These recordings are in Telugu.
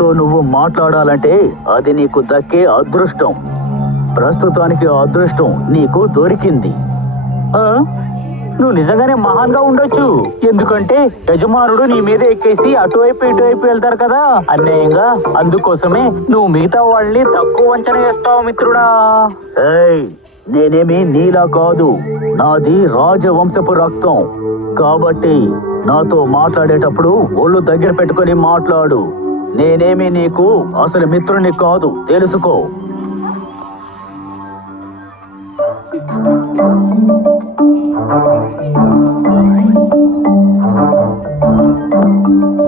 నాతో నువ్వు మాట్లాడాలంటే అది నీకు దక్కే అదృష్టం. ప్రస్తుతానికి ఆ అదృష్టం నీకు దొరికింది. నువ్వు నిజంగానే మహాన్గా ఉండొచ్చు. ఎందుకంటే యజమానుడు నీ మీద ఎక్కేసి అటువైపు ఇటువైపు వెళ్తారు కదా అన్యాయంగా. అందుకోసమే నువ్వు మిగతా వాళ్ళని తక్కువ అంచనా వేస్తావు మిత్రుడా. నేనేమి నీలా కాదు, నాది రాజవంశపు రక్తం. కాబట్టి నాతో మాట్లాడేటప్పుడు ఒళ్ళు దగ్గర పెట్టుకొని మాట్లాడు. నేనేమి నీకు అసలు మిత్రుని కాదు, తెలుసుకో.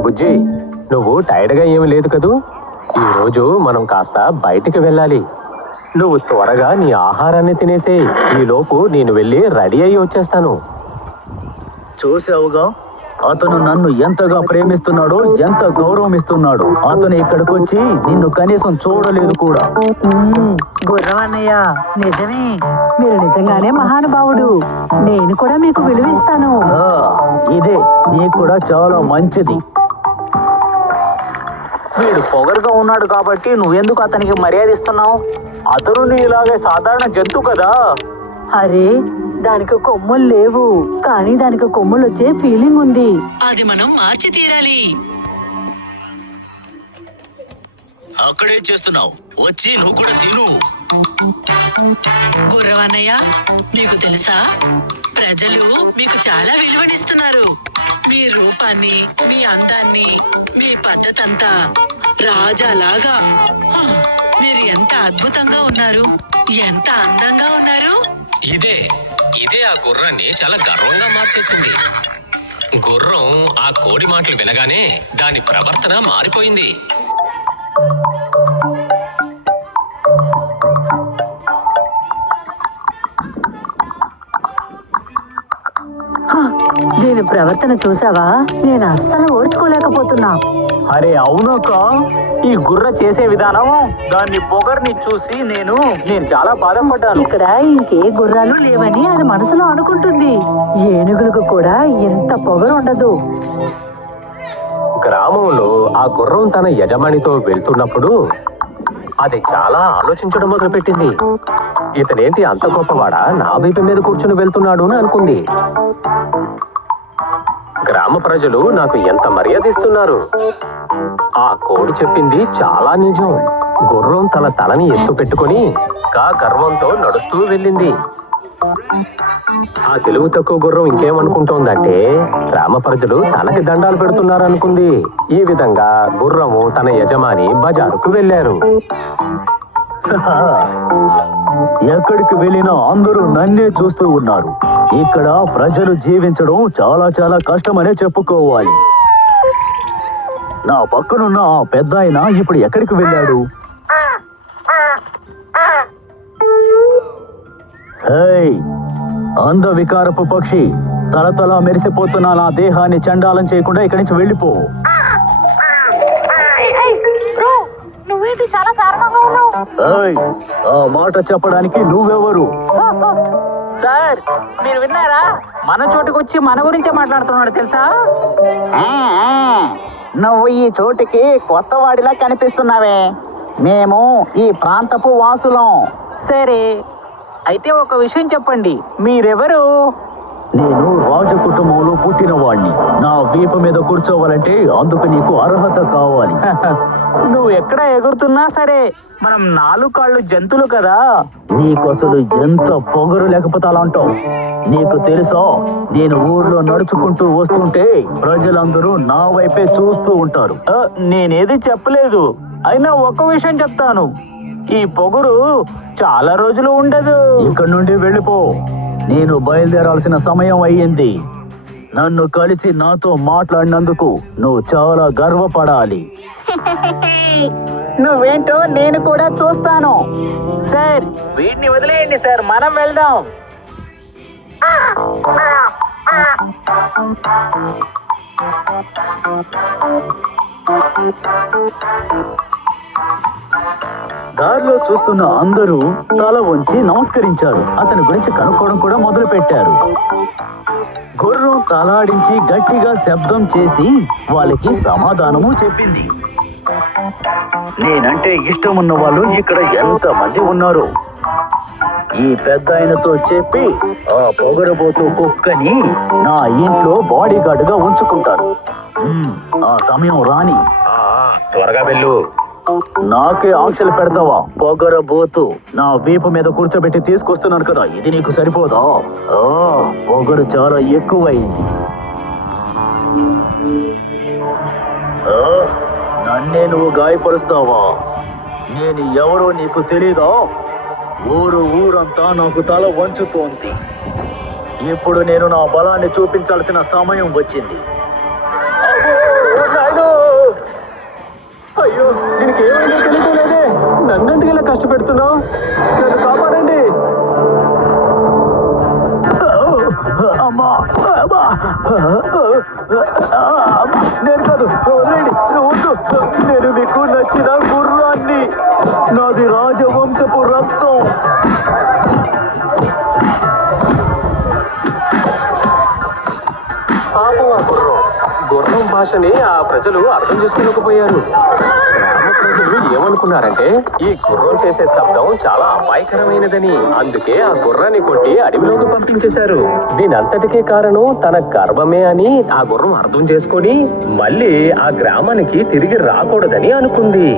బుజ్జి, నువ్వు టైర్డ్గా ఏమీ లేదు కదూ? ఈరోజు మనం కాస్త బయటికి వెళ్ళాలి. నువ్వు త్వరగా నీ ఆహారాన్ని తినేసేయి. ఈలోపు నేను వెళ్ళి రెడీ అయ్యి వచ్చేస్తాను. చూసావుగా, అతను నన్ను ఎంతగా ప్రేమిస్తున్నాడో, ఎంత గౌరవం ఇస్తున్నాడు. అతను ఇక్కడికి వచ్చి నిన్ను కనీసం చూడలేదు కూడా. గుర్రం అన్నయ్య, నిజమే, మీరు నిజంగానే మహానుభావుడు. నేను కూడా మీకు విలువ ఇస్తాను. ఇదే నీకు కూడా చాలా మంచిది. వీడు పొగరుగా ఉన్నాడు కాబట్టి నువ్వెందుకు అతనికి మర్యాద ఇస్తున్నావు? అతను నీలాగే సాధారణ జంతువు కదా. అరే, దానికి కొమ్ములు లేవు, కానీ దానికి కొమ్ములు వచ్చే ఫీలింగ్ ఉంది. అది మనం మార్చి తీరాలి. అక్కడే చేస్తున్నావు, వచ్చి నువ్వు కూడా తిను. గుర్రవన్నయ్య, మీకు తెలుసా, ప్రజలు మీకు చాలా విలువనిస్తున్నారు. మీ రూపాన్ని, మీ అందాన్ని, మీ పద్ధతంతా రాజాలాగా. మీరు ఎంత అద్భుతంగా ఉన్నారు, ఎంత అందంగా ఉన్నారు. ఇదే ఆ గుర్రాన్ని చాలా గర్వంగా మార్చేసింది. గుర్రం ఆ కోడి మాటలు వినగానే దాని ప్రవర్తన మారిపోయింది. దీని ప్రవర్తన చూసావా? నేను అస్సలు ఓర్చుకోలేకపోతున్నా. అరే అవునక్క, ఈ గుర్ర చేసే విధానం, దాన్ని పొగర్ని చూసి నేను చాలా బాధపడ్డాను. ఇక్కడ ఇంకే గుర్రాలు లేవని అది మనసులో అనుకుంటుంది. ఏనుగులకు కూడా ఇంత పొగరు ఉండదు. గ్రామంలో ఆ గుర్రం తన యజమానితో వెళ్తున్నప్పుడు అది చాలా ఆలోచించడం మొదలుపెట్టింది. ఇతనేంటి అంత గొప్పవాడా, నా వీపు మీద కూర్చుని వెళ్తున్నాడు అని అనుకుంది. గ్రామ ప్రజలు నాకు ఎంత మర్యాద ఇస్తున్నారు. ఆ కోడి చెప్పింది చాలా నిజం. గుర్రం తన తలని ఎత్తు పెట్టుకుని గర్వంతో నడుస్తూ వెళ్ళింది. ఆ తెలివి తక్కువ గుర్రం ఇంకేమనుకుంటోందంటే గ్రామ ప్రజలు తనకి దండాలు పెడుతున్నారు అనుకుంది. ఈ విధంగా గుర్రము తన యజమాని బజారుకు వెళ్లారు. ఎక్కడికి వెళ్ళినా అందరూ నన్నే చూస్తూ ఉన్నారు. ఇక్కడ ప్రజలు జీవించడం చాలా చాలా కష్టమనే చెప్పుకోవాలి. నా పక్కనున్న ఆ పెద్ద ఆయన ఇప్పుడు ఎక్కడికి వెళ్ళాడు? అంద వికారపు పక్షి, తలతలా మెరిసిపోతున్న నా దేహాన్ని చండాలం చేయకుండా ఇక్కడి నుంచి వెళ్ళిపో. ఆ మాట చెప్పడానికి నువ్వెవరు? సార్, మీరు విన్నారా? మన చోటుకు వచ్చి మన గురించే మాట్లాడుతున్నాడు తెలుసా? నువ్వు ఈ చోటుకి కొత్తవాడిలా కనిపిస్తున్నావే. మేము ఈ ప్రాంతపు వాసులం. సరే, అయితే ఒక విషయం చెప్పండి, మీరెవరు? నేను రాజ కుటుంబంలో పుట్టిన వాణ్ణి. నా వీపు మీద కూర్చోవాలంటే అందుకు నీకు అర్హత కావాలి. నువ్వు ఎక్కడ ఎగురుతున్నా సరే, మనం 4 కాళ్ళు జంతువులు కదా. నీకు అసలు ఎంత పొగరు లేకపోతే అలా అంటావు? నీకు తెలుసా, నేను ఊర్లో నడుచుకుంటూ వస్తుంటే ప్రజలందరూ నా వైపే చూస్తూ ఉంటారు. నేనేది చెప్పలేదు. అయినా ఒక విషయం చెప్తాను, ఈ పొగరు చాలా రోజులు ఉండదు. ఇక్కడి నుండి వెళ్ళిపో. నేను బయలుదేరాల్సిన సమయం అయ్యింది. నన్ను కలిసి నాతో మాట్లాడినందుకు నువ్వు చాలా గర్వపడాలి. నువ్వేంటో నేను కూడా చూస్తాను. సార్, వీడిని వదిలేయండి సార్, మనం వెళ్దాం. దారిలో చూస్తున్న అందరూ తల వంచి నమస్కరించారు. అతని గురించి కనుక్కోవడం కూడా మొదలు పెట్టారు. గుర్రం తలాడించి గట్టిగా శబ్దం చేసి వాళ్ళకి సమాధానము చెప్పింది. నేనంటే ఇష్టం ఉన్న వాళ్ళు ఇక్కడ ఎంత మంది ఉన్నారు. ఈ పెద్ద ఆయనతో చెప్పి ఆ పొగరబోతు కుక్కని నా ఇంట్లో బాడీ గార్డ్ గా ఉంచుకుంటాను. ఆ సమయం రాని త్వరగా వెళ్ళు. నాకే ఆంక్షలు పెడతావా పొగరబోతు? నా వీపు మీద కూర్చోబెట్టి తీసుకొస్తున్నాను కదా, ఇది నీకు సరిపోదా? పొగరు చాలా ఎక్కువైంది. నన్నే నువ్వు గాయపరుస్తావా? నేను ఎవరో నీకు తెలీదా? ఊరంతా నాకు తల వంచుతోంది. ఇప్పుడు నేను నా బలాన్ని చూపించాల్సిన సమయం వచ్చింది. అయ్యో, దీనికి ఏమైందో తెలియలేదే. నన్నెందుకు ఇలా కష్టపెడుతున్నావు? నన్ను కాపాడండి. అమ్మా, నేను కాదు, వదిలేండి, వద్దు. నేను మీకు నచ్చిన గుర్రాన్ని. నాది రాజవంశపు రక్తం. పాపం ఆ గుర్రం భాషని ఆ ప్రజలు అర్థం చేసుకోలేకపోయారు. గ్రామ ప్రజలు ఏమనుకున్నారంటే ఈ గుర్రం చేసే శబ్దం చాలా అపాయకరమైనదని. అందుకే ఆ గుర్రాన్ని కొట్టి అడవిలోకి పంపించేశారు. దీనంతటికీ కారణం తన గర్వమే అని ఆ గుర్రం అర్థం చేసుకొని మళ్ళీ ఆ గ్రామానికి తిరిగి రాకూడదని అనుకుంది.